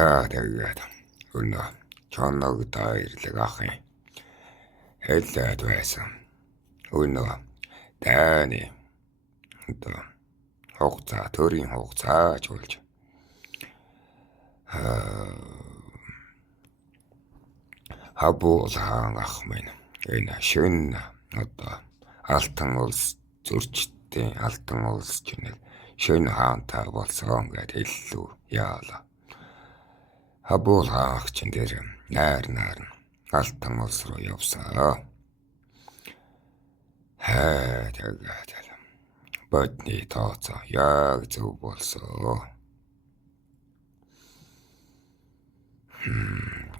За тэгээд өнөө чоног тааирлаг ахын хэлээд байсан. Өнөө таны одоо хугацаа төрийн хугацаа жуулж хабуулхан ах минь энэ шин одоо алтан улс зөрчтэй алтан улс чинь шин хаантай болсон гэдээ хэллүү яала. Хабуулхан ах чинь дээр найр алтан улс руу явсаа. Тэгээд бодны тооцоо яг зөв болсон.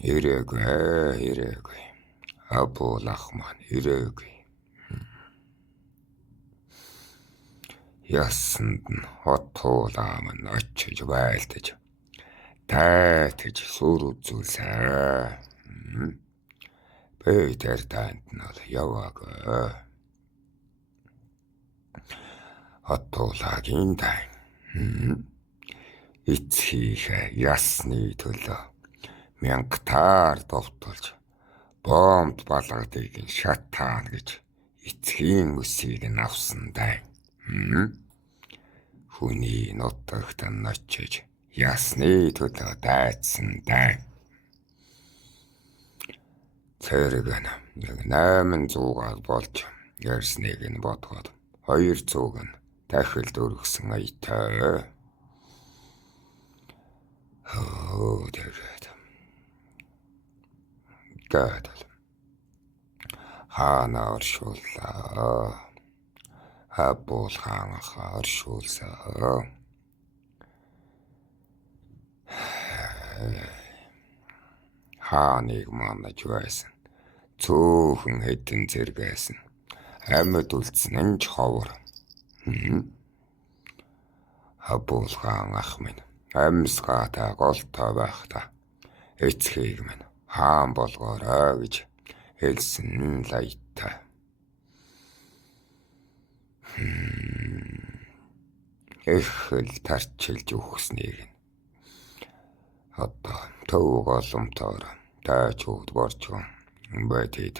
Ирээгүй. Хабуулах маань ирээгүй. Ясанд нь хотуулаа маань очиж байлдаж тайтаж сур үзүүлсэ. Петер танд нь яваагүй. Хотуулагийн тай. Эцхийнхээ ясны төлөө мянгатаар довтолж бомб балгадыг шатаан гэж эцгийн үсийг нь авсан дай. Хүний нутагт нь очиж ясны төлөө дайцсан дай. Цэрэг нь 800-аар болж ярьсныг нь бодгоод 200-г нь дахил дөргсөн аятай. Тэгээд хаана оршууллаа. Хабуулхан оршуулсаа. Хааныг манаж байсан. Цөөхөн хэдэн зэрэгсэн. Амьд үлдсэн нь ховор. Хабуулхан ах минь амьсгаатай голтой байхдаа эцгийг минь хаан болгоорой гэж хэлсэн лаятай. Эхэл тарчилж өгснийг нь одоо төв голомтоор таачууд борчон байтид.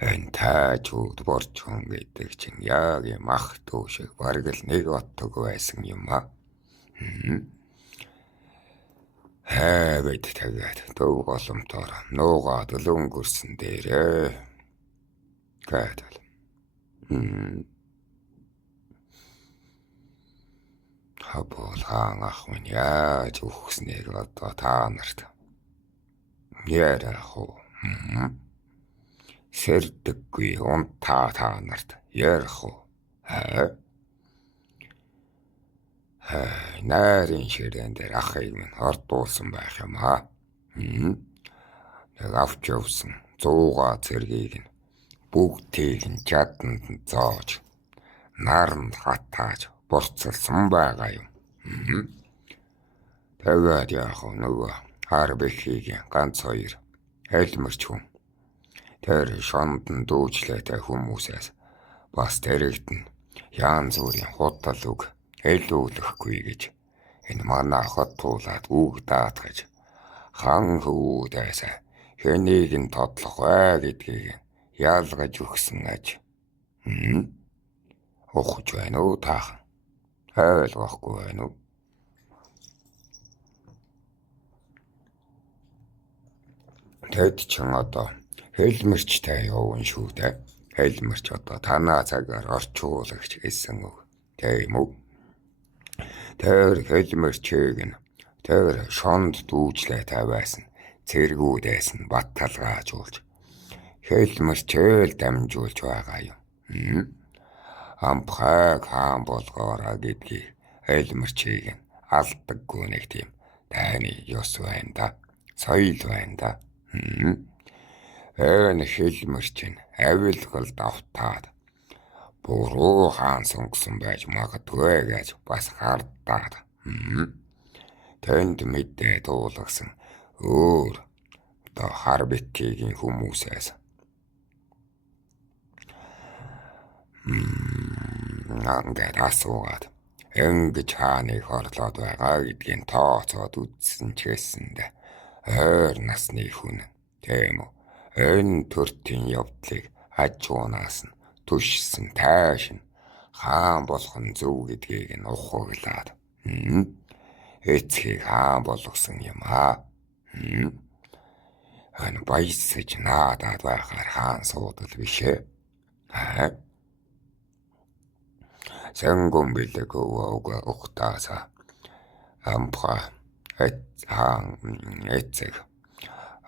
Энэ таачууд борчон гэдэг чинь яг юм ах дүү шиг бараг л нэг оттог байсан юм а. Бид тэгээд төв голомтоор нуугаад өнгөрсөн дээрээ. Гэдэг. Хабуулхан ах минь яаж өгснэг одоо та нарт ярих уу? Сэрдэггүй унтаа та нарт ярих уу? Найрын ширээн дээр ахыг минь ордуулсан байх юм аа. Нэг авч явсан 100 цэргийг нь бүгдийг нь чаданд нь зоож наранд хатааж борцолсон байгаа юм. Тэгээд яах вэ нөгөө хар бэхийг ганц хоёр хэлмэрч хүн. Тэр шонд нь дүүжлээтэй хүмүүсээс бас тэрэгт нь яан зүрийн худал үг хэлүүлэхгүй гэж энэ манай хотуулаад үг даатгаж хан хүүдээс хэнийг нь тодлох вэ гэдгийг ялгаж өгсөн аж. Ухаж байна уу таахан? Ойлгохгүй байна уу? Тэд чин одоо хэлмэрчтэй явна шүү дээ. Хэлмэрч одоо танаа цагаар орчуулагч гэсэн үг. Тийм үү? Тэр хэлмэрчийг нь тэр шонд дүүжлээтэй байсан цэргүүдээс нь батталгаажуулж хэлмэрчээл дамжуулж байгаа юм. Ампхайг хаан болгоорой гэдгийг хэлмэрчийг нь алдаггүй нэг тийм тайны ёс байна да. Соёл байна да. Энэ хэлмэрч нь авилгалд автаад буруу хаан сонгосон байж магадгүй гэж бас хардаад. Тэнд мэдээ дуулгасан өөр одоо Харбекигийн хүмүүсээс ингээд асуугаад ингэж хааныг хорлоод байгаа гэдгийг тооцоод үзсэн ч гэсэндэ ойр насны хүн тийм үү энэ төртийн явдлыг хажуунаас нь түшсэн тааш нь хаан болох нь зөв гэдгийг нь ухаглаад эцгийг хаан болгосон юм аа. Энэ баясаж наадаад байхаар хаан суудал бишээ. Сэнгүн билэг өвөөгөө ухтааса ампха хаан эцэг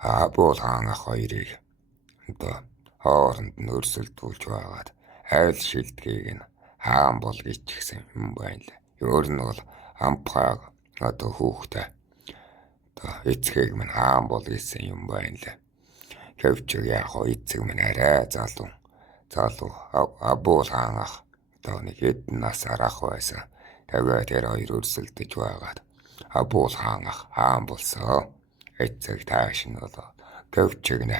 Абул хаан ах хоёрыг одоо хооронд нь өрсөлдүүлж байгаад айл шилдгийг нь хаан болгоё ч гэсэн юм байна лээ. Өөр нь бол ампхаг одоо хүүхдээ одоо эцгийг минь хаан болгосон юм байна лээ. Гэвч яг хоо эцэг минь арай залуу Абул хаан ах одоо нэг хэдэн насаар ах байсан. Тэгээд тэр хоёр өрсөлдөж байгаад Абул хаан ах хаан болсон. Эцэг тааш нь болоо. Гэвч гинэ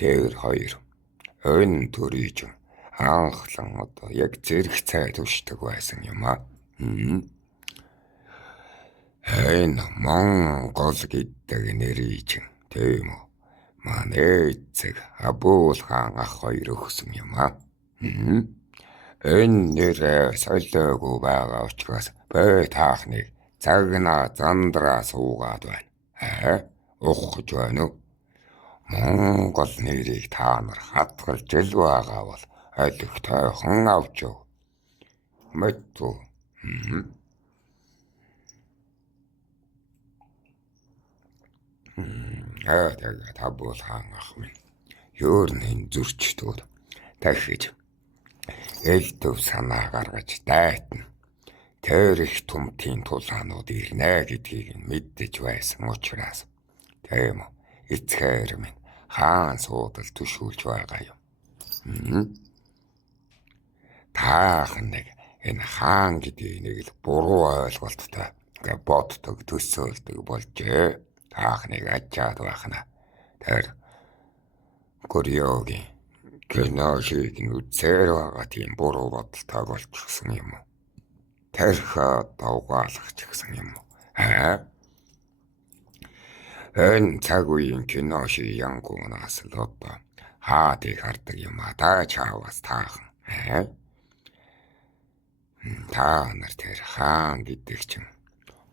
тэр хоёр өн төрийж анхлан одоо яг зэрэг цай түшдэг байсан юм аа. Энэ Монгол гэдэг нэрийг тийм үү манай эцэг Абул хаан ах хоёр өгсөн юм аа. Энэ нэр солиогүй байгаа учраас бай таахныг цагнаа зандраа суугаад байна. Ухаж байна уу? Монгол нэрийг та нар хатгалж ил байгаа бол алих тайхан авч яв. Мэдвүү. Тэгээд Абул хаан ах минь ёрны зөрчдүүд дахиж элдв санаа гаргаж дайтна. Тэр их түмтийн тулаанууд ирнэ гэдгийг мэддэж байсан учраас тийм үү эцгээр минь хаан суудал түшүүлж байгаа юм. Таах нэг энэ хаан гэдгийг нэг л буруу ойлголттой ингээд боддог төсөөлдөг болжээ. Таах нэг ачаад байхна. Тэр Корёгийн киношиг нь үзээр байгаа тийм буруу бодолтой болчихсон юм уу? Тэрхээ давгаалах ч гэсэн юм уу? Энэ цаг үеийн киношиг янгуунаас л одоо хаадыг хардаг юм а да чаавас таахан. Та нар тэр хаан гэдэг чинь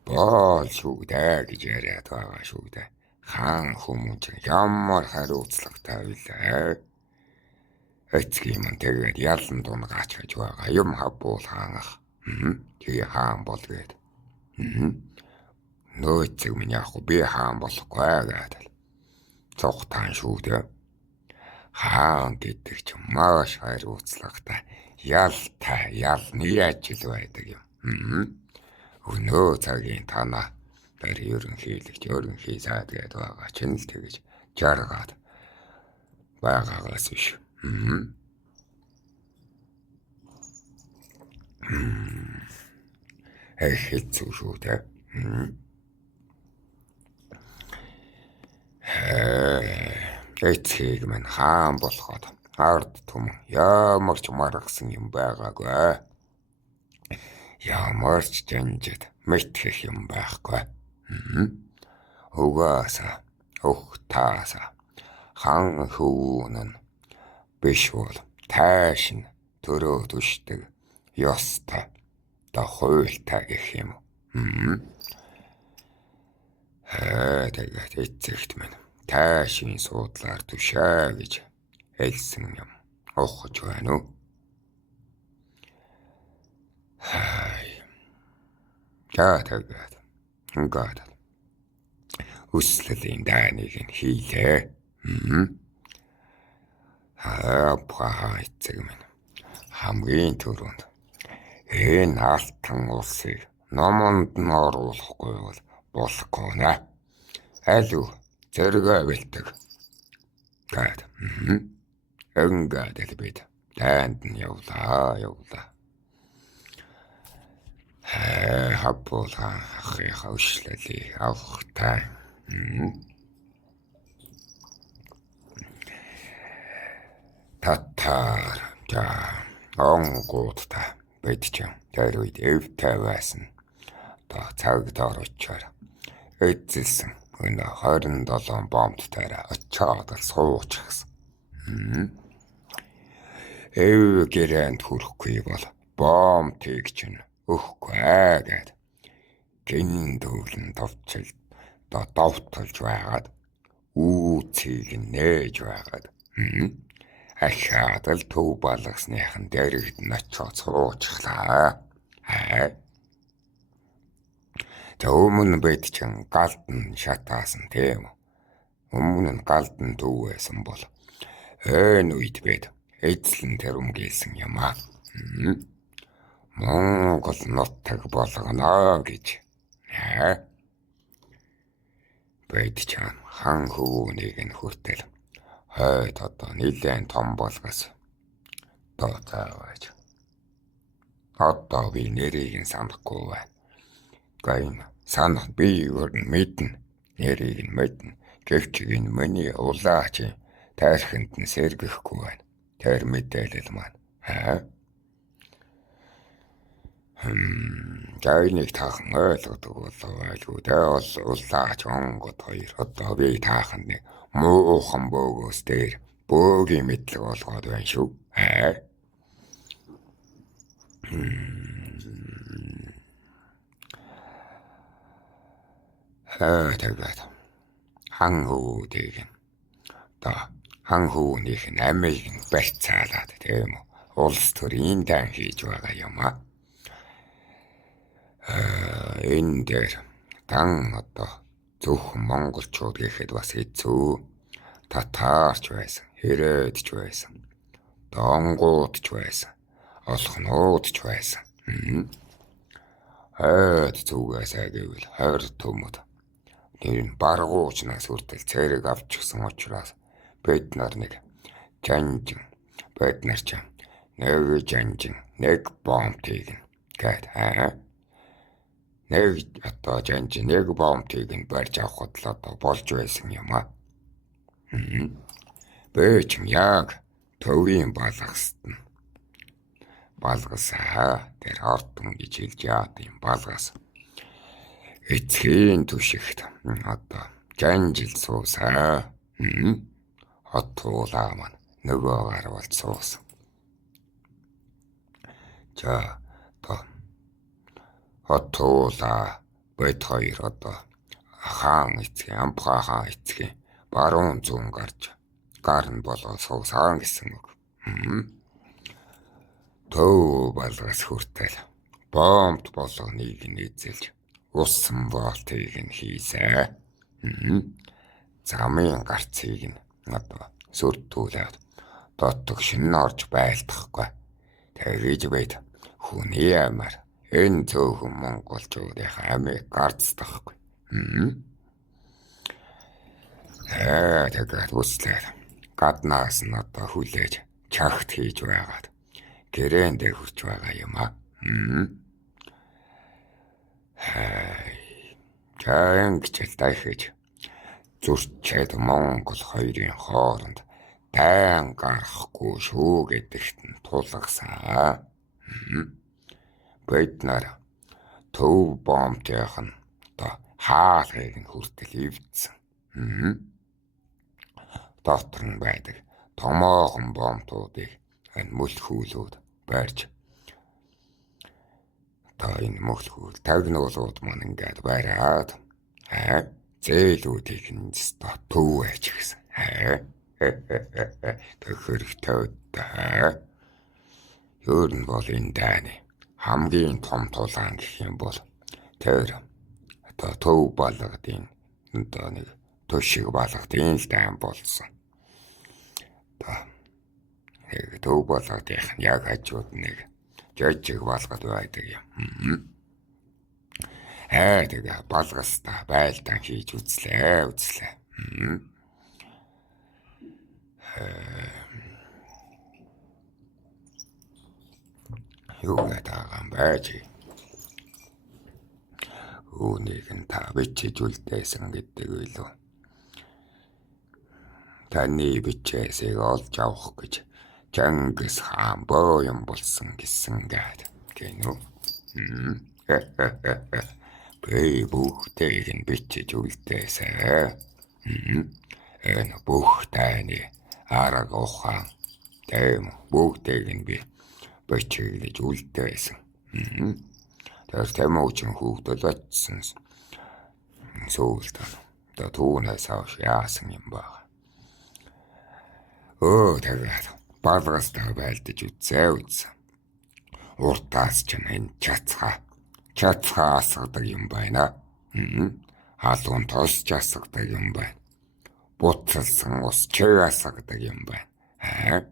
боол шүү дээ гэж яриад байгаа шүү дээ. Хаан хүмүүс ямар хариуцлагатай байлаа. Эцгийн мань тэгээд ялан дунгаач гэж байгаа юм Абул хаан ах. Тэгээ хаан болгоод. Нөөцөг минь яг би хаан болохгүй гэдэг. Цогтаан шүү дээ. Хаан гэдэг чинь маш хариуцлагатай. Ялтай ялны ажил байдаг юм. Өнөө цагийн танаа тэр ерөнхий сайд гэдэг байгаа чинь л тэгэж жаргаад байгаагаас биш. Хэцүү шүү дээ. Эцгийг минь хаан болоход ард түмэн ямар ч маргасан юм байгаагүй. Ямар ч жанжид мэтгэх юм байхгүй. Угаасаа ухтаасаа хан хүүн нь биш бол тааш нь төрөө түшдэг ёстой да хуйлтай гэх юм. Тэгээд эцэгт минь таашийн суудлаар түшээ гэж хэлсэн юм. Ухаж байна уу? Тэгээд ингээд үслэлийн дайныг нь хийлээ. Апаа эцэг минь хамгийн түрүүнд энэ алтан улсыг номонд нь оруулахгүй бол болохгүй нэ. Алуу зэрэг бэлдэг. Ингээд л бид дайнд нь явлаа. Хапуулгаан ахыхаа өшлөлийг авахтай. Татар за онгуудтай байдчих. Тэр үед эвтэй байсан. Одоо цагдаар очоор эзэлсэн. Өнөө 27 бомбтойроо очоод суучихсан. Эв гэрэнд хүрэхгүй бол бомбтыг чинь өгөхгүй гэд гин дүүлэн товчил довтолж байгаад үүцийг нээж байгаад ахаад л төв балгасныхан дэрэгд нь очоод суучихлаа. Өмнө бэдчин галдан шатаасан тийм үү. Өмнө нь галдан төв байсан бол энэ үед бэд эзлэн тэрэмгэлсэн юм аа. Монгол нутаг болгоно гэж. Бэдчин хан хөвөнийг нь хүртэл хойд одоо нэлээд том болгосон. Тааваач. Одоо би нэрийг нь санахгүй байна. Гайн санах би өөр нь мэднэ. Нэрийг нь мэднэ. Гэвч энэ миний улаач тайрханд нь сэргэхгүй байна. Тэр мэдээлэл маань. Гайныг таахан ойлгодог болов байлгүй. Тэ улаач онгод хоёр. Одоо би таахан нэг муухан бөөгөөс дээр бөөгийн мэдлэг болгоод байна шүү. Тэгээд хан хөвүүдийг одоо хан хөвөнийх нь амийг нь барьцаалаад тийм үү. Улс төрийн дан хийж байгаа юм аа. Энэ дээр дан одоо зөвхөн монголчууд гэхэд бас хэцүү. Татаарч байсан, хэрээдч байсан, донгуудч байсан, олхнуудч байсан. Зүгээсээ гэвэл хойр төмөд нэр нь баргуучнаас хүртэл цэрэг авчихсан учраас бид нар нэг жанжин бид нар ч нэг жанжин нэг бомбтыг гээд нэг одоо жанжин нэг бомбтыг нь барьж авахд л одоо болж байсан юм аа. Бэч яг төвийн балгасаа тэр ортон гэж хэлж яад юм балгас. Эцгийн түшигт одоо жанжил суусаа. Хотуулаа маань нөгөөгаар болж суусан. За одоо хотуулаа бод хоёр одоо хаан эцгийн амбха хаан эцгийн баруун зүүн гар нь болоод суусаа гэсэн үг. Төв балгас хүртэл бомб болгоныг нь эзэлж усан болтыг нь хийсэ. Замын гарцыг нь одоо сүртүүлээд дотог шинэ орж байлдахгүй. Тэгэж байд хүний амаар энэ цөөхөн монголчуудын амийг гарцдахгүй. Тэгээд үслээд гаднаас нь одоо хүлээж чагт хийж байгаад гэрээндээ хүрч байгаа юм аа. Ингэж дахиж зурчээд Монгол хоёрын хооронд дайн гарахгүй шүү гэдэгт нь тулгасан. Бид нар төв бомбтойх нь одоо хаалгыг нь хүртэл ивдсэн. Дотор нь байдаг томоохон бомбтуудыг энэ мөлхүүлүүд барьж одоо энэ мөлхүүл тагнуулууд маань ингээд бариад зээлүүдийг нь төв байж гисэн. Тэгэхэрхтэй өөр нь бол энэ дайны хамгийн том тулаан гэх юм бол тэр одоо төв балгадын одоо нэг төшиг балгадын л дайн болсон. Нэг төв балгадынх нь яг хажууд нэг жижиг балгад байдаг юм. Тэгээ балгастаа байлдаан хийж үзлээ. юу гэдэг юм байж. Үүнийг нь та бичиж үлдээсэн гэдэг үйлөө. Таны бичээсийг олж авах гэж Чингис хаан бooyan болсон гэсэн гэнэ. Би бүгдийг нь бичиж үлдээсэн. Энэ бүх тайны арга ухаан тэм бүгдийг нь би бичиж үлдээсэн. Тэр Тэмүүжин хүүхдэл очсон. Сүүлд түүнээс авч яасан юм баг. Тэгээд балгастаа байлдаж үзсэн. Уртаас ч энэ чацхаа асгадаг юм байна. Халуун тосч асгадаг юм байна. Буцалсан ус чиг асгадаг юм байна.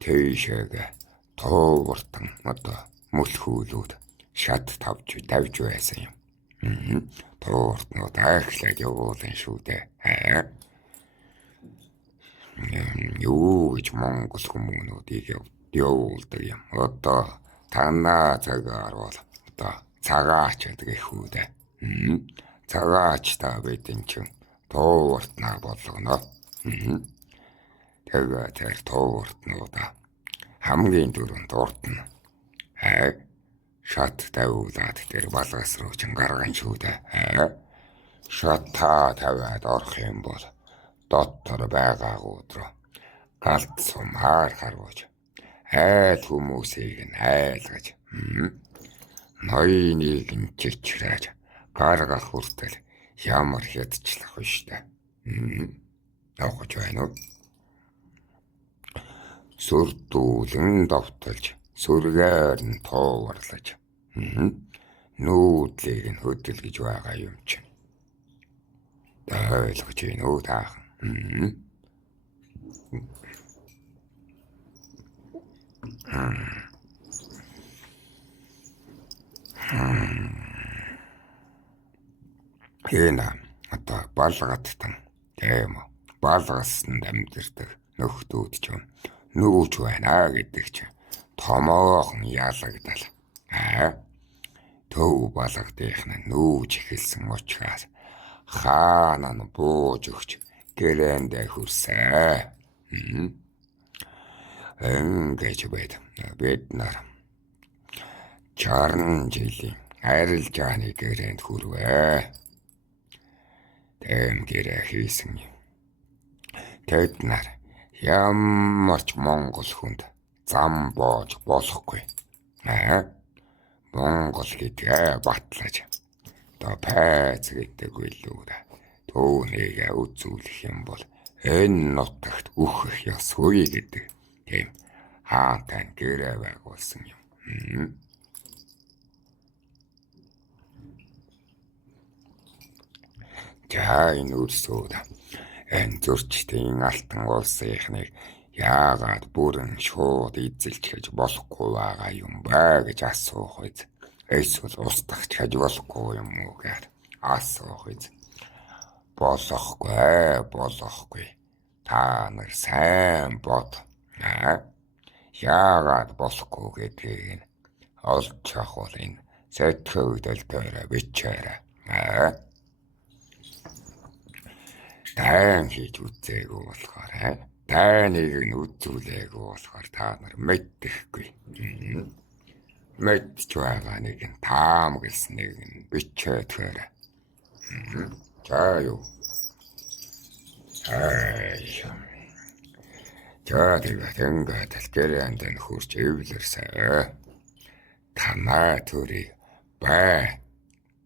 Тэйшээг тоовортон мөлхүүлүүд шат тавж байсан юм. Тоовортнууд ахлаад явуулан шүү дээ. Юу гэж Монгол хүмүүнүүдийг явуулдаг юм. Одоо танаа цагаар бол цагаач гэдэг их үү дээ. Цагаач та бидэн чинь тоовортнаа болгоно. Тэгээд тэр тоовортнуудаа хамгийн дөрөнд урдна. Шат тавиулаад тэр балгас руу ч гарган шүү дээ. Шатаа тавиад орох юм бол дотор байгаагууд руу галт сумаар харваж айл хүмүүсийг нь айлгаж ноёныг нь чичрээж гаргах хүртэл ямар хядчлах вэ штэ. Явах байна уу? Сүрдүүлэн довтолж сүргээр нь тооварлаж нүүдлийг нь хөдөлгөж байгаа юм чинь. Ойлгож байна уу та? Энэ одоо балгаттан тийм үү? Балгасанд амьдэрдэг нөхдүүд ч юм нүүж байна гэдэг чинь томоохон ялагдал. Төв балгадынх нь нүүж эхэлсэн учраас хаана нь бууж өгч гэрээндээ хүрсэн. Ингэж бид нар 60 жилийн арилжааны гэрээнд хүрвээ. Тэм гэрээ хийсэн юм. Тэд нар ямар ч Монгол хүнд зам боож болохгүй. Монгол гэдгээ батлаж пайц гэдэг үйлүүд түүнийг үзүүлэх юм бол энэ нутагт үхэх ёсгүй гэдэг тийм хаантай гэрээ байгуулсан юм. Энэ үрсүүд энэ зөрчтийн алтан улсынхныг яагаад бүрэн шууд эзэлж гэж болохгүй байгаа юм бэ гэж асуух үед эсвэл устгах гэж болохгүй юм уу гэж асуух үед болохгүй. Та нар сайн бод. Яагаад болохгүй гэдгийг олж авах энэ сэтгэл хөдлөлтөөр бичээрэй. Дан хийж үзээгүй болохоор дайныг нь үзүүлээгүй болохоор та нар мэддэхгүй. Мэдж байгаа нэг нь таам гэлснийг нь бичээдгээр. За юу. Тэгээд ингээд гэрээнд нь хурж эвлэрсэн. Танаа төрийг бай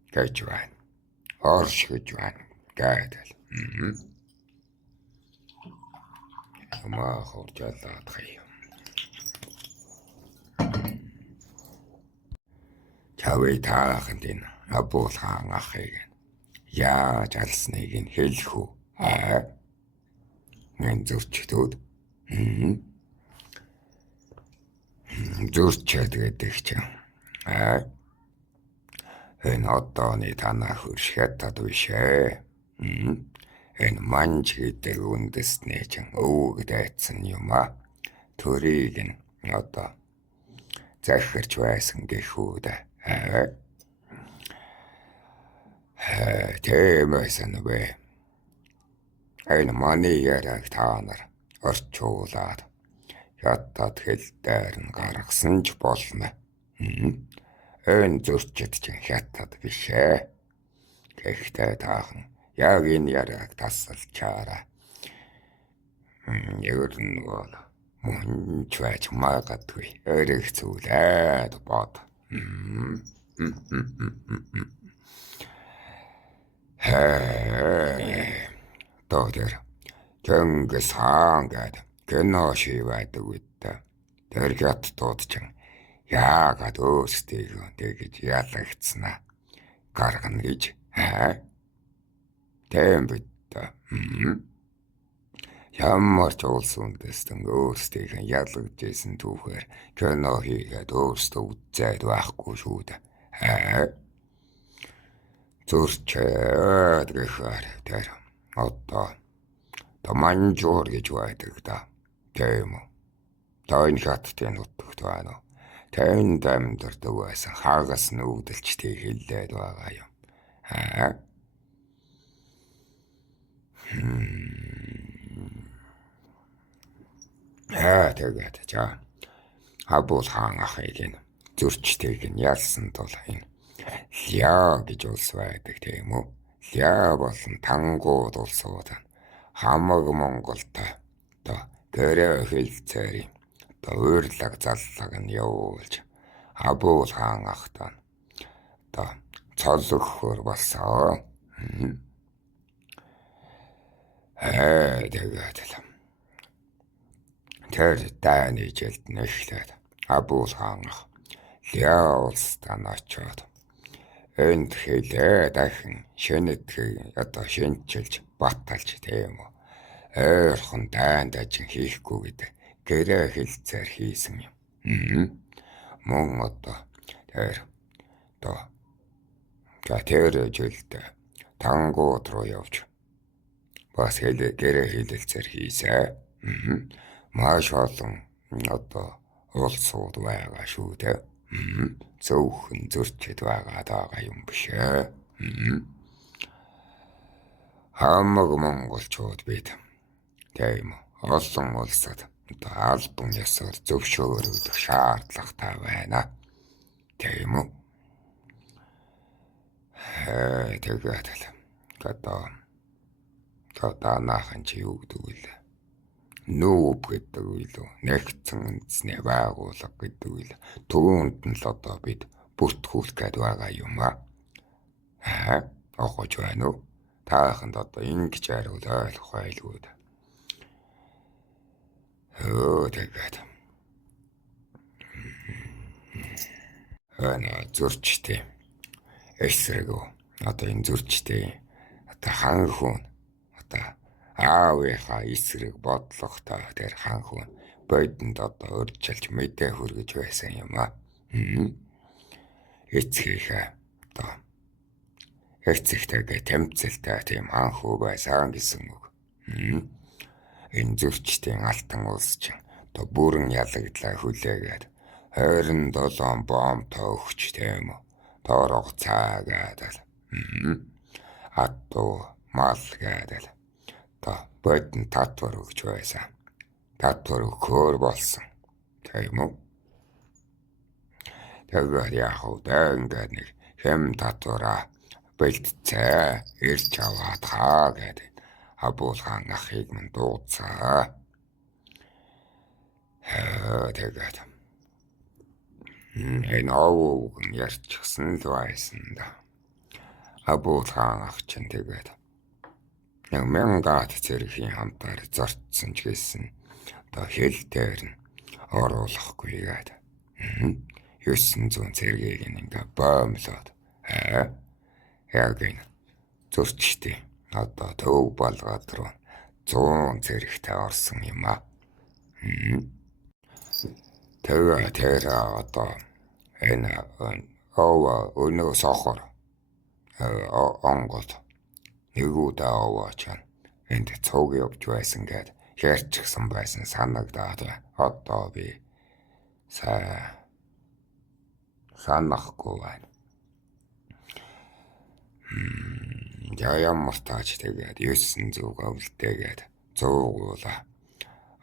гэж байна. Орш гэж байна. Гэдэг. Амаа хуржаалаад хаяа. Чавээ тааханд энэ Абул хаан ахыг яаж алсныг нь хэлэх үү? Мен зөрчдүүд. Зөрчөөд гэдэг чинь. Энэ одооны танаа хөрш хятад биш ээ. Энэ манж гэдэг үндэсний чинь өвөг дайцсан юм а. Төрийг нь одоо захирч байсан гэхүү дээ. Тийм байсан бэ. Энэ манай яраг та нар орчуулаад хятад хэл дээр нь гаргасан ч болно. Энэ зөрчид чинь хятад биш ээ. Гэхдээ таахан яг энэ яраг тасалчаараа. Ер нь бол мөн ч байж магадгүй өрөх зүйлээд бод. Доктор Чингис хаан гэдэг кино шивэдэг үедээ тэр хятадууд чинь яагаад өөрсдийгөө тэгж ялагдсанаа гаргана гэж тийм бид ямар ч улс үндэстэн өөрсдийнх нь ялгаж исэн түүхээр кино хийгээд өөрсдөө үзээд байхгүй шүү дээ. Зурчээд гэхээр тэр одоо Манжуур гэж байдаг да. Тийм үү. Тойн хаттын нутагт байна уу. Тэнд амьдардаг байсан хагас нүүдэлчтэй хэлээд байгаа юм. Тэгээд Абул хаан ахыг нь зөрчтэйг нь ялсан тул энэ Ля гэж улс байдаг тийм үү. Ля болон Тангууд улсууд хамаг Монголтой одоо гэрээ хэлцээрийн одоо урьлаг заллаг нь явуулж Абул хаан ахтаа одоо цолгохор болсон. Тэгээд тэр дайны жилд нэхлээд Абул хаан ах Ля улстай очоод энд хэлээ дахин шинэтгэх одоо шинчилж баталж тийм үү. Ойрхон дайнд ажин хийхгүй гэдэг гэрээ хэлцээр хийсэн юм. Мөн одоо тэр жилд Тангууд руу явж бас гэрээ хэлэлцээр хийсэ. Маш олон одоо улсууд байгаа шүү дээ. Зөвхөн зөрчид байгаа юм биш ээ. Хамаг монголчууд бид тийм олон улсад одоо албан ёсоор зөвшөөрөгдөх шаардлагатай байна. Тийм үү. Тэгээд одоо наахан чи юу гэдэг вэ? Нүүб гэдэг үйлөө нэгдсэн үндэсний байгууллага гэдэг үйл түүнд нь л одоо бид бүртгүүлэх гээд байгаа юм огож байна уу? Тааханд одоо ингэж хариул ойлгох байлгүй да. Тэгээд зөрчтэй эсрэг одоо энэ зөрчтэй одоо хан хүн одоо аавынхаа эсрэг бодлоготой тэр хан хүн бодонд одоо урьдчилж мэдээ хүргэж байсан юм эцгийнхээ одоо эцэгтэйгээ тэмцэлтэй тийм анхуу байсан гэсэн үг. Энэ зөрчтийн алтан улс чинь одоо бүрэн ялагдлаа хүлээгээд 27 бомбтой өгч тийм үү. Тоорог цаагаад атуу мал гэдэг одоо бодон татвар өгч байсан. Татвар өгөхөр болсон. Тийм үү. Тэгээд яг ингээд нэг хэм татвараа бэлтцээ ирж аваад хаа гэдэг Абул хаан ахыг мань дуудсаа. Тэгээд энэ овог нь ярьчихсан л байсан да. Абул хаан ах чинь тэгээд нэг 1000 зэргийн хамтаар зорцсон ч гэсэн одоо хэл дээр нь оруулахгүй гээд 900 зэргийг ингээ боомлоод яг энэ зөрчтэй одоо төв болгоод руу 100 зэрэгтэй орсон юм Тэгээ тэр одоо энэ өнөө сохор онгод нэгүүдээ овоочаа энд цуг явж байсан гэд хэрчгсэн байсан санагдаад одоо би санахгүй байна. Ямар тааж тэгээд 900 өвлтэйгээд 100 гуула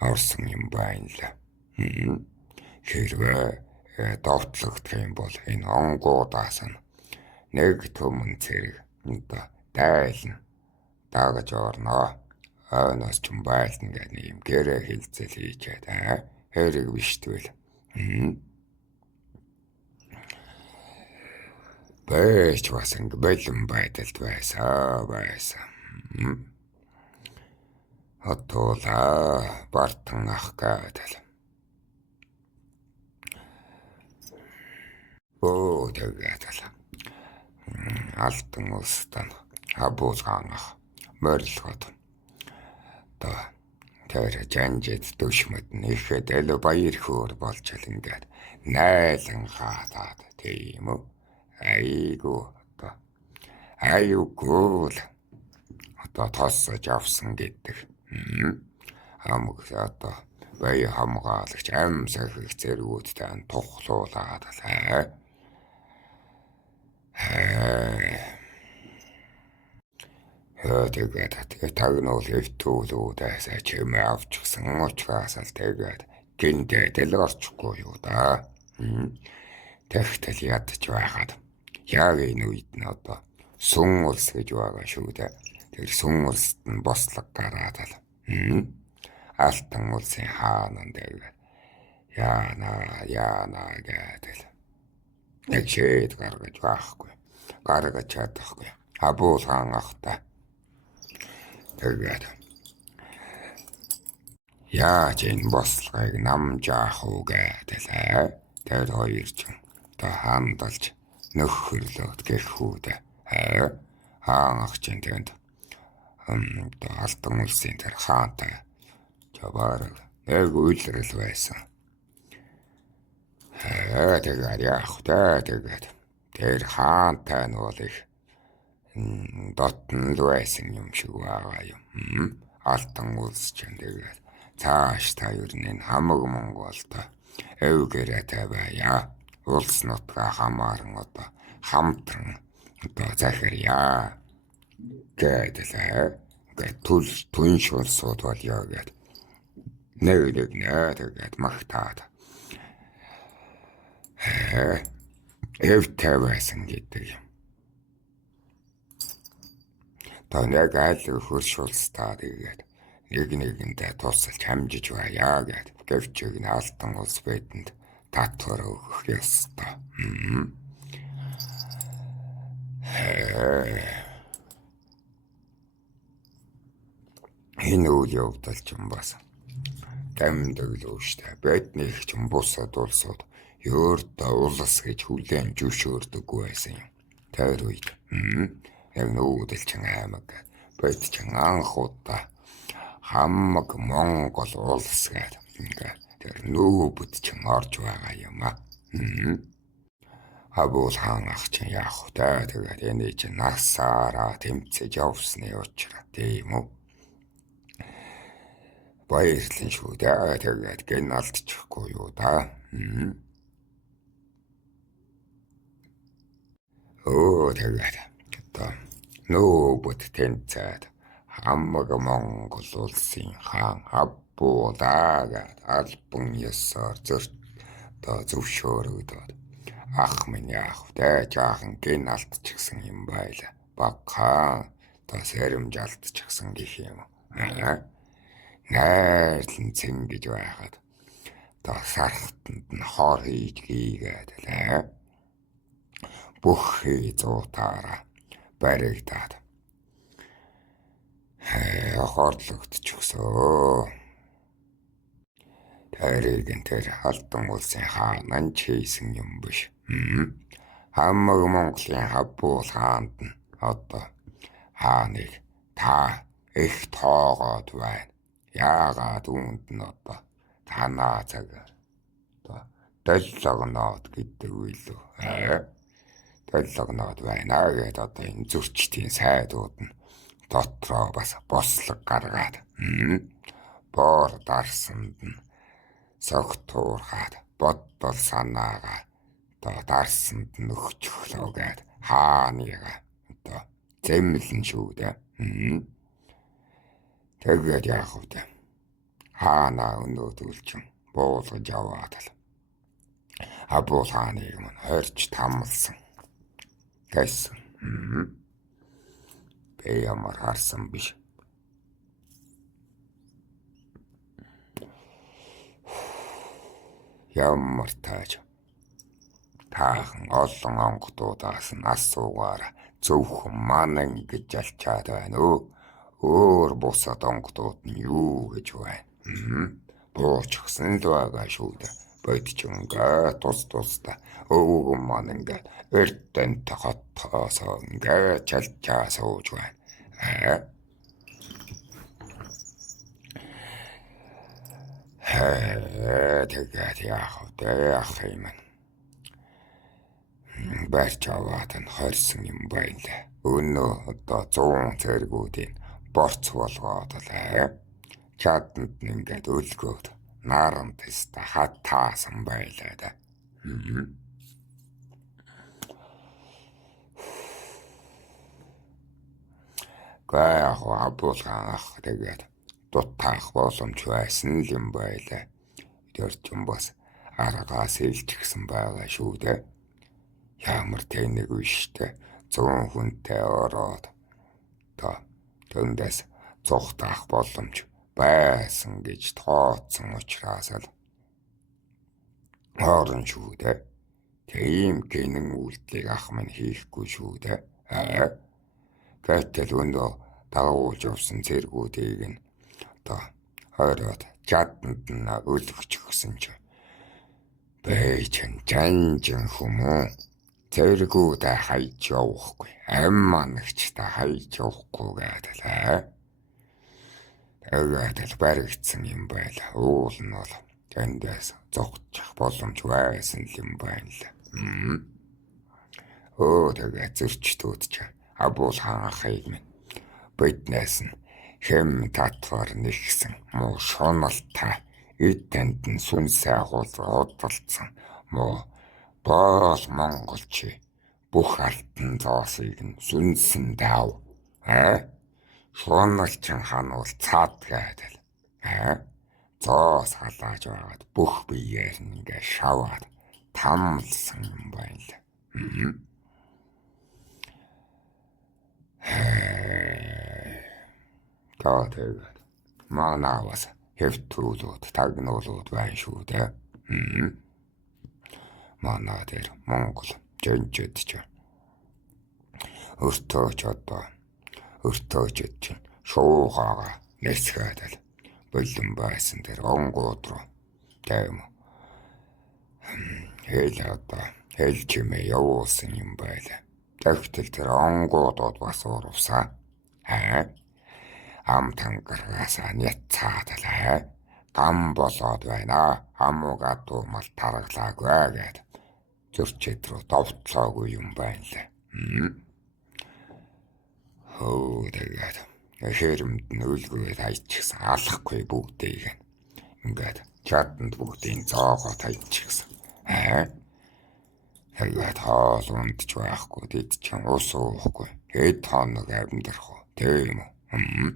орсон юм байна л. Хэрвээ довтлогдох юм бол энэ онгуудаас нь нэг төмөн зэрэг дайлна дагаж орноо. Ойноос ч юм байлна гэдэг нэг юм гэрээ хилцэл хийчээд хэрэг биш тэгвэл. Бэж бас ингэ бэлэн байдалд байсан. Хотоола бартан ах гэдэг. Тэгээд л алтан улстан хабуулгаан ах морилгоод тэр жанжид дөшмөд нэхэд эл баяр хөөр болж л ингээд найлан хатаад тийм үү. Айгуу л тосож авсан гэдэг. Хамаг бая хамгаалагч ам сахих зэргүүдтэй тухлуулаад л тэгээд тагнуул хөвтүүлүүдээс чимээ авчихсан учраас л тэгээд гингээд л орчихгүй юу да. Тэгтэл ядч байгаад яг энэ үед нь сүн улс гэж байгаа шүү дээ. Тэр сүн улсад нь бослог гараад л алтан улсын хаанан тэгээд яана гэдэг. Нэг шийд гаргаж чадахгүй. Хабуулгаан ахтай. Тэгээд яаж энэ бослогыг намж авах уу гэдэл. Тэгээд хоёр ч хандалж нөхөрлөөд гэрхүүдээ хаанах чинь тэнд алтан улсын тэр хаантай чабаар нэг үйлрэл байсан. Тэгээд яах вэ тэгээд тэр хаантай нь бол их дотн л байсан юм шиг байгаа юм. Алтан улс чинь тэгээд цааш та ер нь хамаг Монголд эвгэрэ тавиа. Улс нутгаа хамааран хамтран захирья гэдэл түнш улсууд болё гэд нэг тэгээд магтаад эвтэй байсан гэдэг юм. Нэг айл хөрш улстай тэгээд нэгэндээ тусалж хамжиж байя гэд гэвчиг нь алтан улс бидэнд татвар өгөх ёстой. Энэ үйл явдал ч юм бас гамдаг л өвчтэй. Биднийх ч бусад улсууд өөртөө улс гэж хүлээн зөвшөөрдөггүй байсан юм. Тэр үед яг нүүдэл чин аймаг бид чин анх удаа хамаг Монгол улс гэдэг ингээд тэр нүүбд чин орж байгаа юм Хабуулгаан ах чинь яах вэ? Тэгээд энэ чинь насаараа тэмцэж явсны учраас тийм үү? Баярлалаа шүү дээ. Тэгээд гэн алдчихгүй юу да. Тэгээд нүүбд тэнцээд хамаг Монгол улсын хаан Хабуулаад албан ёсоор зөвшөөрөгдөд ах минь яах вэ? Жаахан гэн алдчихсан юм байла. Багхан сэрэм жалтчихсан гэх юм. Найрлан цэнгэж байхад сархтанд нь хор хийж гийгээд лээ. Бүх зуутаараа баригдаад хорлогдчихсоо. Тэрийг нь тэр алтан улсын хаан хийсэн юм биш. Хамаг Монголын Хабуулгаанд нь одоо хааныг та их тоогоод байна. Яагаад үүнд нь одоо танаа цагаар доллогноод гэдэг үйлүү. Доллогноод байна гэдэг одоо энэ зөрчтийн сайдууд нь дотроо бас бослог гаргаад боор дарсанд нь согтуурхаад боддол санаагаа одоо дарсанд нөхчглөө гэд хааныга одоо зэмлэн шүү дээ. Тэгээд яах вэ? Хаана өнөөдөлчин буулгаж яваад л Абул хааныг мань хорж тамлсан гэсэн. Би ямар харсан биш. Ямар тааж таахан олон онгодуудаас нь асуугаар зөвхөн манан гэж алчаад байна өө. Өөр бусад онгодууд нь юу гэж байна? Буучгсан л байгаа шүү дээ. Бодч ингээ тус-тустай өвгөн маань ингээ эрдэнэ хотоос ингээ чалчаа сууж байна. Тэгээд яах вэ ах юм. Барьж аваад нь хорсон юм байна. Өнөө одоо 100 зэргүүдийн борц болгоод л чаданд ингээд өлгөөд наранд тест хатаасан байлаа да. Гэх Абулгаах тэгээд дутаах боломж байсан юм байлаа. Тэрч юм бас аргаас илчихсэн байгаа шүү дээ. Ямар тэнэг үштэй 100 хүнтэй ороод тэндээс цухтаах боломж байсан гэж тооцсон учраас л орон шүү дээ. Тийм гинэн үйлдэлийг ах минь хийхгүй шүү дээ. Гэтэл өнөө дагуулж явсан зэргүүдийг нь ороод чаданд нь өлгөж чинь бэ чин жанжин хүмүүс зэргүүдээ хайж явахгүй. Амманагчтай хайж явахгүй гэдэг. Тэгээд баригдсан юм байла. Уул нь бол тэндээс зогчих боломж байсан юм байна л. Тэгээд зөрчтүүд ч Абул хаахыг минь биднээс нь хэм татвар нэгсэн муу шоналтай эд танд нь сүнсээ худалдсан муу боол монголчи бүх алтан зоосыг нь сүнсэн дав. Шоналчин хануул цаад гэдэг. Зоос халааж байгаад бүх биеэр нь ингээ шаваад тамлсан юм байна. Тэгээд манаас хэвтрүүлүүд тагнуулууд байна шүү дээ. Манай дээр Монгол жинжэд ч өртөөчд чинь шуугаага нэсгээд л болон байсан дээр онгууд руу тийм хэл чимээ явуулсан юм байла. Тэгтэл тэр онгуудууд бас урвсаа. Ам тангарагасаа няцаад л гам болоод байна. Амууга дуумал тараглаагүй гэд зөрчид рүү довтлоогүй юм байна лээ. Тэгээд хэрэмд нь өлгөөд хайчихсан алахгүй бүгдийг ингээд чаданд бүгдийг зоогоод хайчихсан. Тэгээд хоол ундж байхгүй дид чинь ус уухгүй хэд хоног амьдрах уу тийм үү.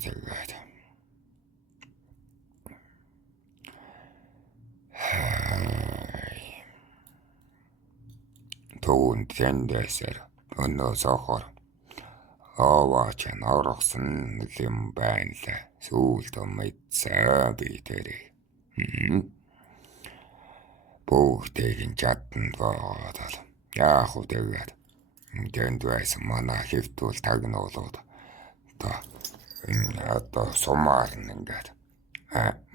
Тэгээд түүнд тэндээсэр өнөө зохор аваач орсон юм байна лээ. Сүүлд мэдсэн би тэрийг. Бүгдийг нь чаданд боод л яах вэ тэгээд тэнд байсан манай хэвтүүл тагнуулууд одоо сумаар ингээд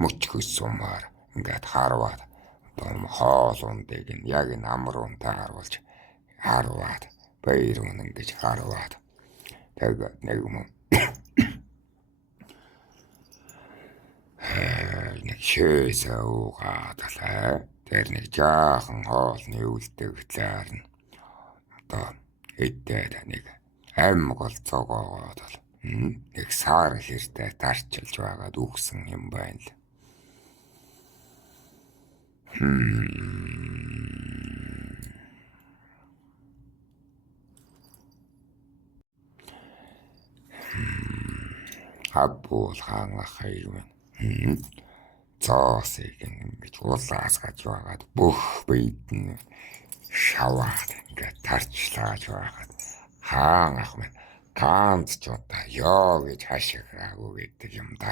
мөчгөс сумаар ингээд харваад хоол ундыг нь яг энэ амруунтай харваад баярун ингэж харваад тэгээд нэг юм нэг шээсээ уугаад л тэр нэг жаахан хоолны үлдэгдлээр нь эдээд нэг аймгол цогоогоод л нэг сар хэртэй тарчилж байгаад үгсэн юм байна л. Хаббуул хаангах хаяг минь. Цоосыг ингэж уулаас гаж байгаад бүх биед нь шаваад ингээд тарчлааж байгаад хаан ах минь ганц ч удаа ёо гэж хашиграагүй гэдэг юм да.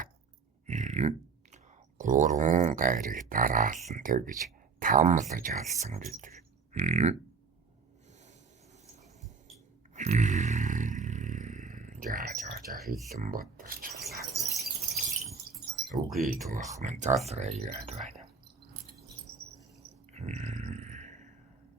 Гурван гайрыг дараалсан тэгж тамлаж алсан гэдэг. За хэлэн бодорч байна. Үгүй түүх минь залраа яад байна.